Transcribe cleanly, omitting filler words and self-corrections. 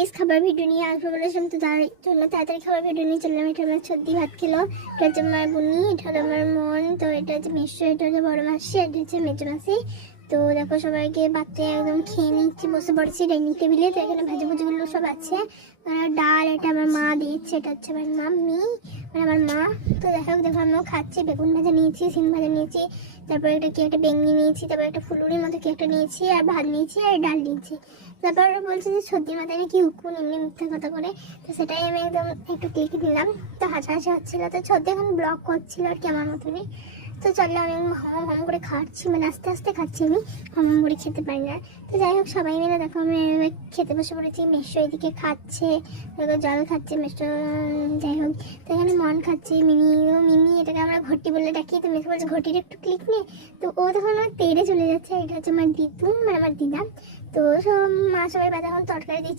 এই খাবার ভিডিও নিয়ে আসবো বলেছিলাম, তো তার জন্য তাড়াতাড়ি খাবার ভিডিও নিয়ে চললাম। এটা আমার সর্দি ভাত খেলো, এটা হচ্ছে আমার বুনি, এটা হলো আমার মন, তো এটা হচ্ছে মিশ্র, এটা হচ্ছে বড় মাসি, এটা হচ্ছে মেজো মাসি। তো দেখো সবাইকে বাচ্চা একদম খেয়ে নিচ্ছি, বসে পড়েছি ডাইনিং টেবিলে। তো এখানে ভাজাভুজিগুলো সব আছে, ডাল, এটা আমার মা দিয়েছে, এটা হচ্ছে আমার মাম্মি মানে আমার মা। তো দেখো আমিও খাচ্ছি, বেগুন ভাজা নিয়েছি, সিম ভাজা নিয়েছি, তারপর একটা কি একটা বেঙ্গি নিয়েছি, তারপর একটা ফুলুরির মতো কি একটা নিয়েছি, আর ভাত নিয়েছি, আর ডাল নিয়েছি। তারপর বলছে যে সর্দির মাথায় নাকি উকুন, এমনি মিথ্যা কথা করে। তো সেটাই আমি একদম একটু ক্লিকে দিলাম। তো হাসাহাসি হচ্ছিল, তো সর্দি এখন ব্লক করছিল আর কি আমার মতনই। তো চলো আমি হম হম করে খাচ্ছি, মানে আস্তে আস্তে খাচ্ছি, আমি হম হম করে খেতে পারি না। তো যাই হোক সবাই মিলে দেখো আমি খেতে বসে পড়েছি। মেশো এদিকে খাচ্ছে, জল খাচ্ছে মেশো, যাই হোক। তো এখানে মন খাচ্ছে, মিমি এটাকে আমরা ঘটি বলে ডাকি। তো মেশো বলছে ঘটির একটু ক্লিক নে। তো ও তখন আমার তেড়ে চলে যাচ্ছে। এটা হচ্ছে আমার দিদু, মানে আমার দিদা। তো সব মা সবাই বাদা এখন তরকারি দিচ্ছে।